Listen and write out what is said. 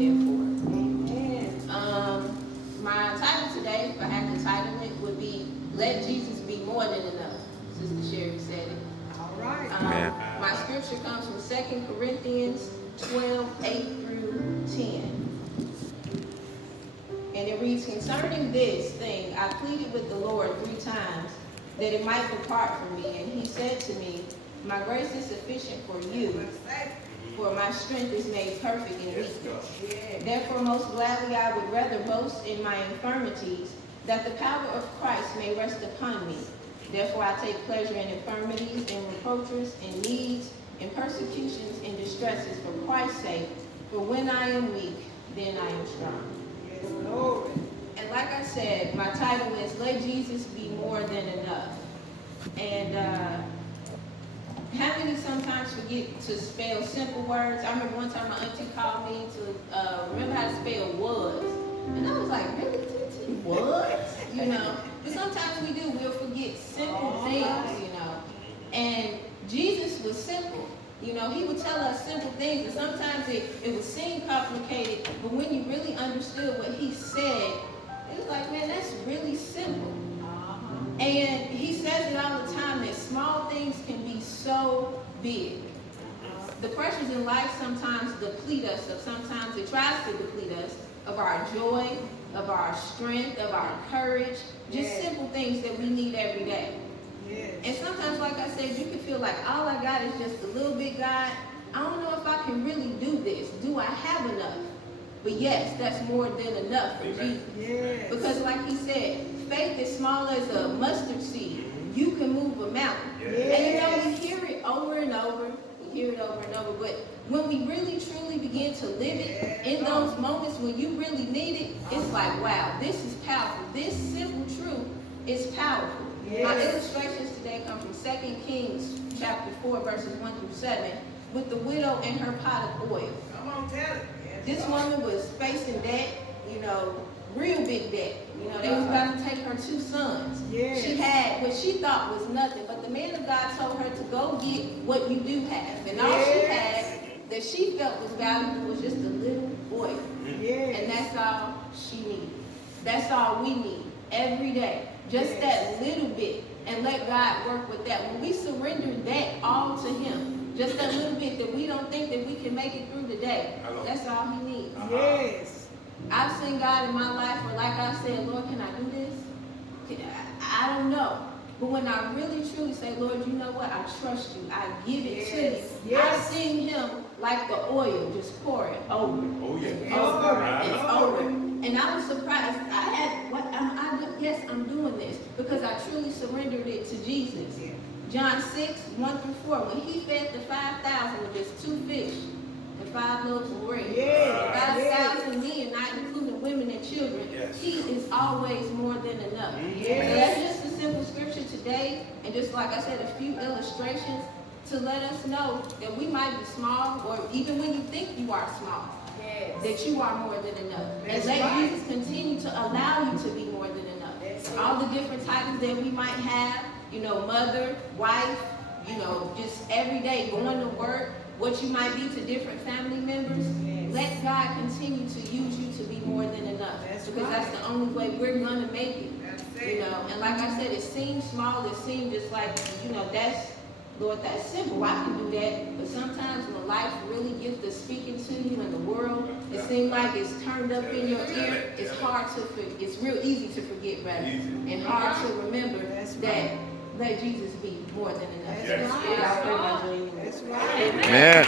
therefore. My title today, if I had to title it, would be Let Jesus Be More Than Enough. Sister Sherry said it. All right. My scripture comes from 2 Corinthians 12:8 through 10. And it reads, concerning this thing, I pleaded with the Lord 3 times that it might depart from me. And he said to me, my grace is sufficient for you, for my strength is made perfect in weakness. Therefore, most gladly I would rather boast in my infirmities, that the power of Christ may rest upon me. Therefore, I take pleasure in infirmities, in reproaches, in needs, in persecutions, in distresses, for Christ's sake. For when I am weak, then I am strong. Yes, Lord. And like I said, my title is Let Jesus Be More Than Enough. And how many sometimes forget to spell simple words? I remember one time my auntie called me to remember how to spell was. And I was like, really, Titi? Was? You know? But sometimes we do. We'll forget simple things, you know. And Jesus was simple. You know, he would tell us simple things, and sometimes it would seem complicated, but when you really understood what he said, it was like, man, that's really simple. And he says it all the time that small things can be so big. The pressures in life sometimes deplete us, sometimes it tries to deplete us of our joy, of our strength, of our courage, just simple things that we need every day. And sometimes, like I said, you can feel like all I got is just a little bit, God. I don't know if I can really do this. Do I have enough? But yes, that's more than enough for Jesus. Because like he said, faith as small as a mustard seed, you can move a mountain. And you know, we hear it over and over. We hear it over and over. But when we really, truly begin to live it, in those moments when you really need it, it's like, wow, this is powerful. This simple truth is powerful. My illustrations today come from 2 Kings chapter 4, verses 1 through 7, with the widow and her pot of oil. Come on, tell it. This woman was facing debt, you know, real big debt. You know, they was about to take her 2 sons. She had what she thought was nothing, but the man of God told her to go get what you do have. And all she had that she felt was valuable was just a little oil. And that's all she needed. That's all we need every day. Just that little bit, and let God work with that. When we surrender that all to him, just that little bit that we don't think that we can make it through the day, that's all he needs. I've seen God in my life where, like I said, Lord, can I do this? I don't know. But when I really truly say, Lord, you know what? I trust you. I give it to you. I've seen him like the oil just pour it over. Over and over. And I was surprised. Yes, I'm doing this because I truly surrendered it to Jesus. John 6, 1 through 4, when he fed the 5,000 with just 2 fish and 5 loaves of bread. 5,000 men, not including women and children. He is always more than enough. So that's just a simple scripture today, and just like I said, a few illustrations to let us know that we might be small, or even when you think you are small, that you are more than enough. And let Jesus continue to allow you to be more than enough. All the different titles that we might have, you know, mother, wife, you know, just every day going to work, what you might be to different family members. Let God continue to use you to be more than enough. Because that's the only way we're going to make it. You know, and like I said, it seems small, it seems just like, you know, that's, Lord, that's simple. I can do that. But sometimes when life really gets to speaking to you in the world, it seems like it's turned up in your ear. It's hard to forget. It's real easy to forget, rather, and hard to remember that let Jesus be more than enough. That's right. Amen.